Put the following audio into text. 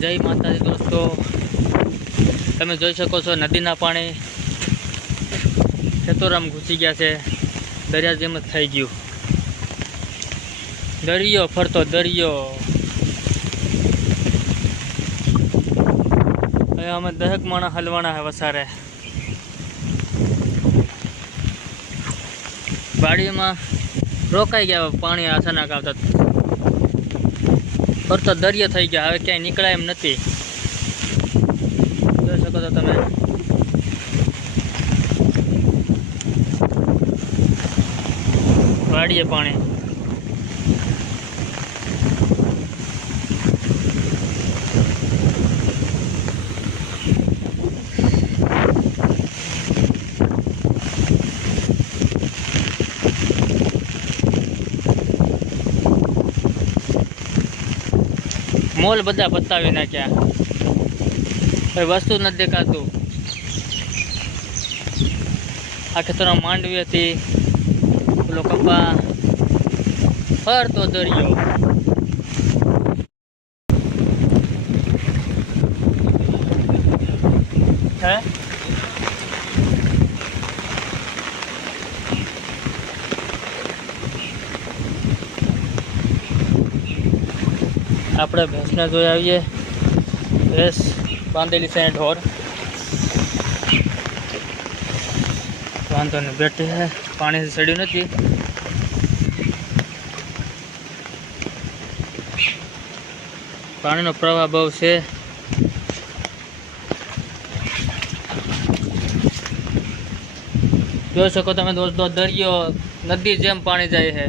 જય માતાજી દોસ્તો, તમે જોઈ શકો છો નદીના પાણી ખેતરોમાં ઘૂસી ગયા છે। દરિયા જેમ જ થઈ ગયું, દરિયો ફરતો દરિયો। હવે અમે 10 માણા હલવાના હે વસારે। વાડીમાં રોકાઈ ગયા, પાણી અચાનક આવતા ફરતો દરિયો થઈ ગયા। હવે ક્યાંય નીકળાય એમ નથી, જોઈ શકો છો તમે। વાડીએ પાણી, મોલ બધા પતાવી નાખ્યા, કોઈ વસ્તુ નથી દેખાતું। આ ખેતરમાં માંડવી હતી, પેલો કપા, ફરતો દરિયો। હે આપણે ભેંસને જોઈ આવીએ। ભેંસ બાંધેલી છે, ઢોર વાંધો નહીં, બેઠી છે, પાણી ચડ્યું નથી। પાણીનો પ્રવાહ બહુ છે। જોઈ શકો તમે દોસ્તો, દરિયો નદી જેમ પાણી જાય છે।